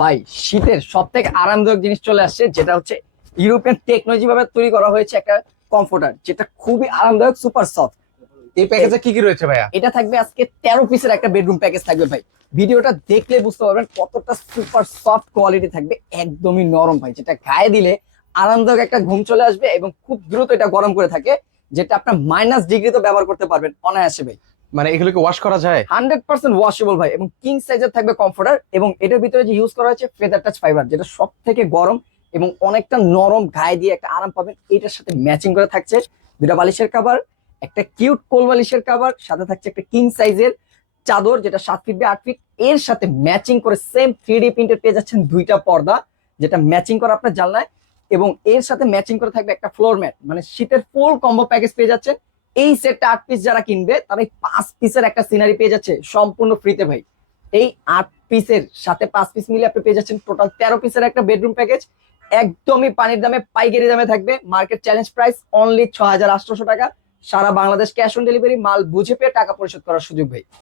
ভাই শীতের সব থেকে আরামদায়ক জিনিস চলে আসছে, যেটা হচ্ছে ইউরোপিয়ান টেকনোলজি ভাবে তৈরি করা হয়েছে একটা কমফোর্টার, যেটা খুবই আরামদায়ক, সুপার সফট। এই প্যাকেজে কি কি রয়েছে ভাইয়া? এটা থাকবে আজকে 13 পিসের একটা বেডরুম প্যাকেজ থাকবে ভাই। ভিডিওটা দেখলে বুঝতে পারবেন কতটা সুপার সফট কোয়ালিটি থাকবে, একদমই নরম ভাই, যেটা গায়ে দিলে আরামদায়ক একটা ঘুম চলে আসবে এবং খুব দ্রুত এটা গরম করে থাকে, যেটা আপনার -ডিগ্রি তো ব্যবহার করতে পারবেন অনায়াসে ভাই। মানে এগুলোকে ওয়াশ করা যায়? 100% ওয়াশেবল ভাই, এবং কিং সাইজের থাকবে কমফোর্টার, এবং এটার ভিতরে যে ইউজ করা হয়েছে ফেদার টাচ ফাইবার, যেটা সব থেকে গরম এবং অনেকটা নরম, গায়ে দিয়ে একটা আরাম পাবেন। এটার সাথে ম্যাচিং করে থাকছে দুটা বালিশের কভার, একটা কিউট কোল বালিশের কভার, সাথে থাকছে একটা কিং সাইজের চাদর, যেটা 7 ফিট বাই 8 ফিট। এর সাথে ম্যাচিং করে সেম 3D প্রিন্টেড পেয়ে যাচ্ছেন দুইটা পর্দা, যেটা ম্যাচিং করা আপনার জানলায়, এবং এর সাথে ম্যাচিং করে থাকবে একটা ফ্লোর ম্যাট। মানে শীতের ফুল কম্বো প্যাকেজ পেয়ে যাচ্ছেন। এই সেটটা 8 পিস যারা কিনবে তারা 5 পিসের একটা সিনারি পেয়ে যাচ্ছে সম্পূর্ণ ফ্রিতে ভাই। এই 8 পিসের সাথে 5 পিস মিলে আপনি পেয়ে যাচ্ছেন টোটাল 13 পিসের একটা বেডরুম প্যাকেজ। একদমই পানির দামে, পাইকারি দামে থাকবে। মার্কেট চ্যালেঞ্জ প্রাইস অনলি 6800 টাকা। সারা বাংলাদেশ ক্যাশ অন ডেলিভারি, মাল বুঝে পেয়ে টাকা পরিশোধ করার সুযোগ ভাই।